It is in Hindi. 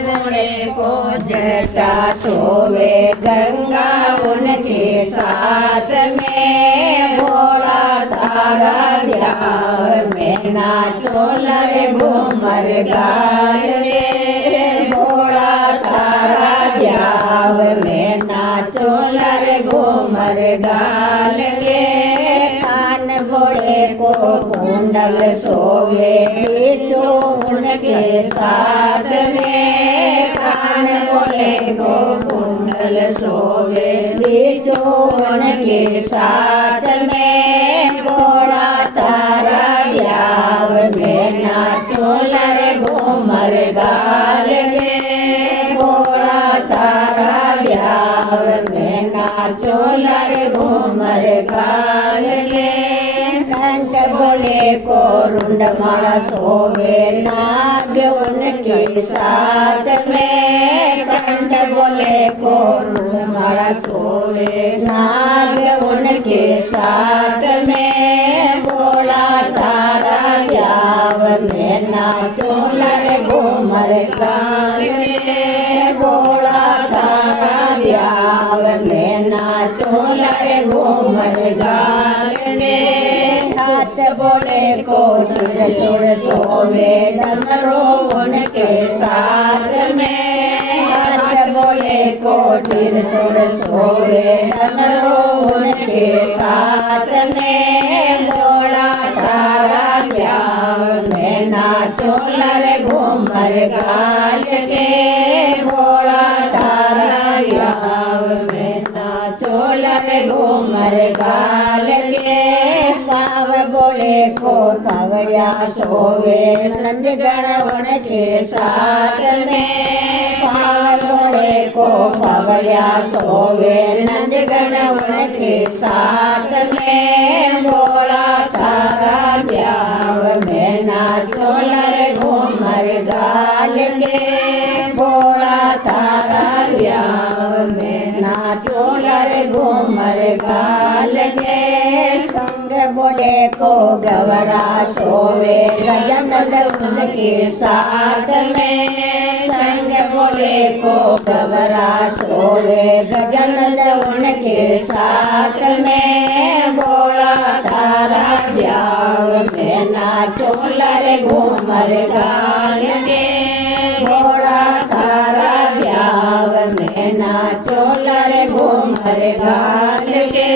बोले को जटा सोवे गंगा उनके साथ में भोला तारा ब्याह में नाचो लरे घूमर गाल रे भोला तारा ब्याह में नाचो लरे घूमर गाल के कान बोले को कुंडल सोवे बीचो उनके साथ में कान बोले को कुंडल सोवे बीचो उनके साथ में भोला तारा ब्याह में नाचो लरे घूमर गाल रे भोला तारा ब्याह में नाचो लरे घूमर गाल रे कंठ बोले को रुंड माला सोवे नाग उनके साथ में कंठ बोले को रुंड माला सोवे नाग उनके साथ में भोला तारा ब्याह में नाचो लरे घूमर गाल रे भोला तारा ब्याह में नाचो लरे घूमर गाल रे हाथ बोले को त्रिशूल सोवे डमरू उनके साथ में हाथ बोले को त्रिशूल सोवे डमरू उनके साथ में भोला तारा ब्याह में नाचो लरे घूमर गाल के भोला तारा ब्याह में नाचो लरे घूमर गाल के पाव बोले को पावड़िया सोवे नंदगण उनके साथ में पाव बोले को पावड़िया सोवे नंदगण उनके साथ में भोला तारा ब्याह में नाचो लरे घूमर गाल के भोला तारा ब्याह में नाचो लरे घूमर गाल के संग बोले को गवरा सोवे गजनद उनके साथ में संग बोले को गवरा सोवे गजनद उनके साथ में भोला तारा ब्याह में नाचो लरे घूमर गाल के भोला तारा ब्याह में नाचो लरे घूमर गाल के